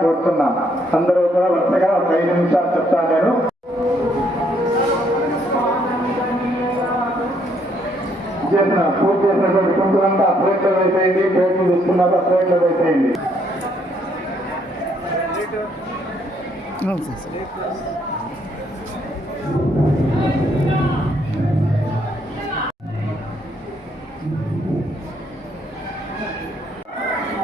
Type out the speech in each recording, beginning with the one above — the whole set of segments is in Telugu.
కోరుతున్నాం. అందరూ కూడా వరుసగా ఒక ఐదు నిమిషాలు చెప్తాను నేను. చేసిన పూర్తి చేసినటువంటి కుంటులంతా ప్లేట్లో వేసేయండి ప్లేట్లు తీసుకున్నాక ప్లేట్లో వేసేయండి.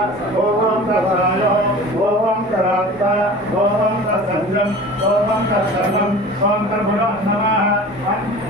ओम तसायो ओम तरात्ता ओम तसंगम ओम तसर्वम ओम तर्भुवः नमः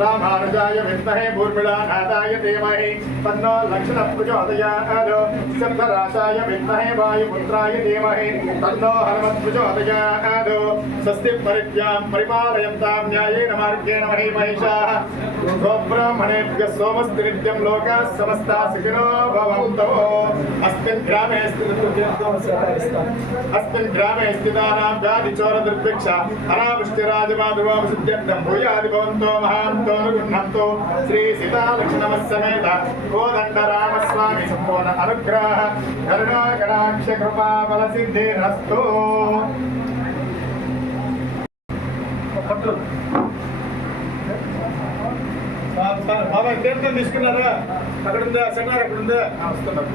रामानुजाय विद्महे भूर्मिळाघाताय धीमहि तन्नो लक्ष्मणप्रचोदयात् सिद्धराशाय विद्महे वायुपुत्राय धीमहि तन्नो हनुमत्प्रचोदयात् स्वस्ति न्यायेन मार्गेण सोमस्ति लोकाः समस्ता अस्मिन् ग्रामे अस्मिन् ग्रामे व्याधिचोरदुर्भिक्षा भूयादि भवन्तो महा శ్రీకాంతో గృహంతో శ్రీ సీతాలక్ష్మణ సమేత కోదండరామస్వామి సంపూర్ణ అనుగ్రహ కరుణాకరాక్ష కృపా బల సిద్ధిరస్తు బాబా తీర్థం తీసుకున్నారా? అక్కడ ఉందా సెంటర్ అక్కడ ఉందా వస్తున్నారు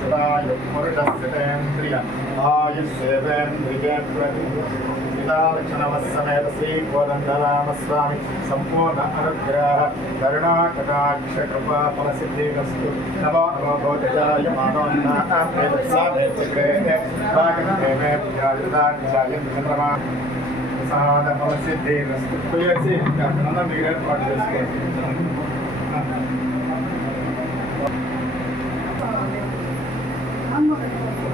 सदायुपुरुषस्थितेन्द्रिय आयुष्सेवेन्द्रिये प्रतिदाक्षणवत्समेतसी कोदण्डरामस्वामि सम्पूर्ण अनुग्रह करुणाकटाक्षकृपाफलसिद्धिरस्तु नमो नमो भोजयाय मानोन्नाग्रेवेभ्यायुधाचार्यन्द्रमा ప్రసాద భవసిద్ధిరస్తు తులసి అన్నం మిగిలిన పాటు చేసుకోండి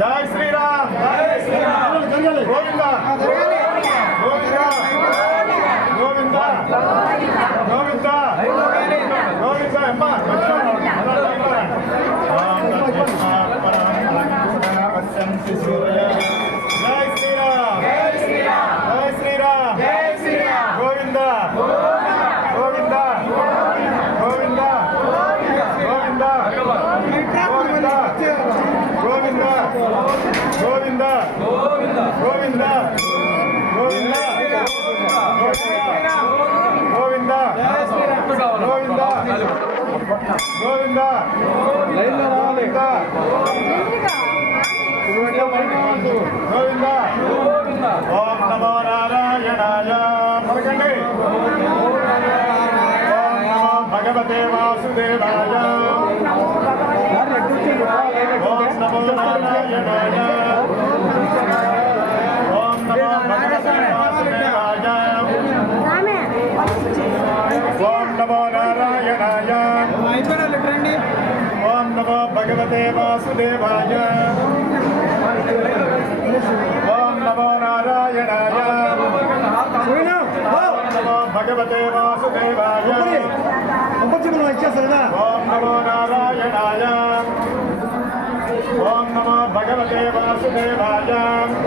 జై శ్రీరామ్ జై శ్రీరామ్ గోవింద గోవింద గోవింద గోవింద గోవింద అమ్మా గోవింద. గోవింద. గోవింద. గోవింద. గోవింద. గోవింద. గోవింద. లైన్లో రావాలి. గోవింద. ఓం భగవతే వాసుదేవాయ. ఓం भगवते वासुदेवाय ओम नमो नारायणाय ओम नमो भगवते वासुदेवाय ओम नमो नारायणाय ओम नमो भगवते वासुदेवाय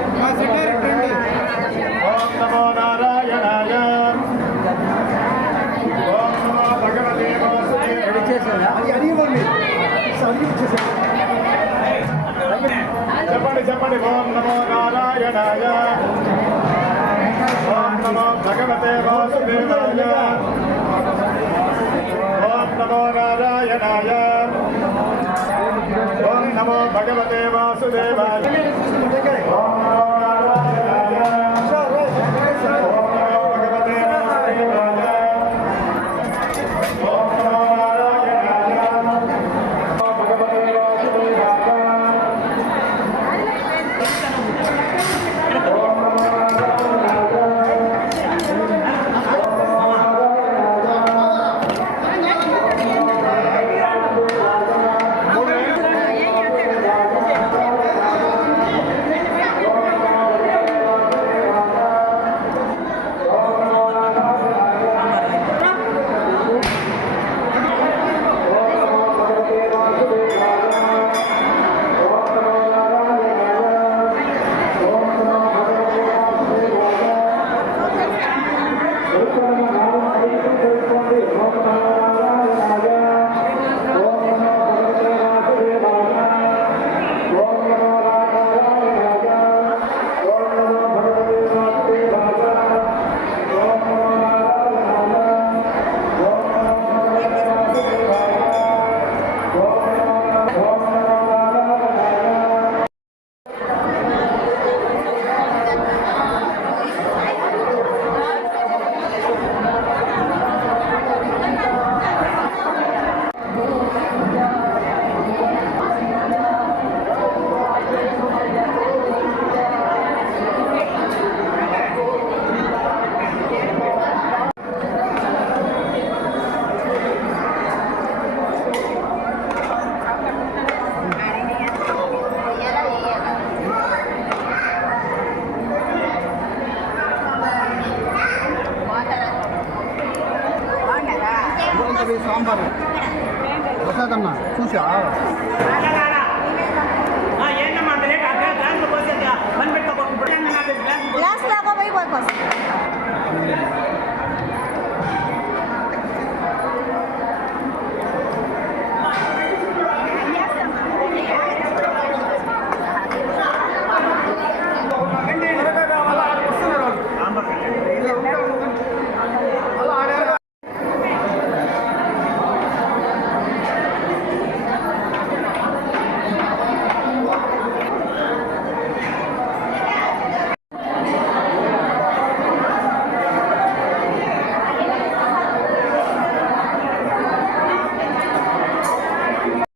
చెప్పండి ఓం నమో నారాయణాయ ఓం నమో భగవతే వాసుదేవాయ ఓం నమో నారాయణాయ ఓం నమో భగవతే వాసుదేవాయ 出钱。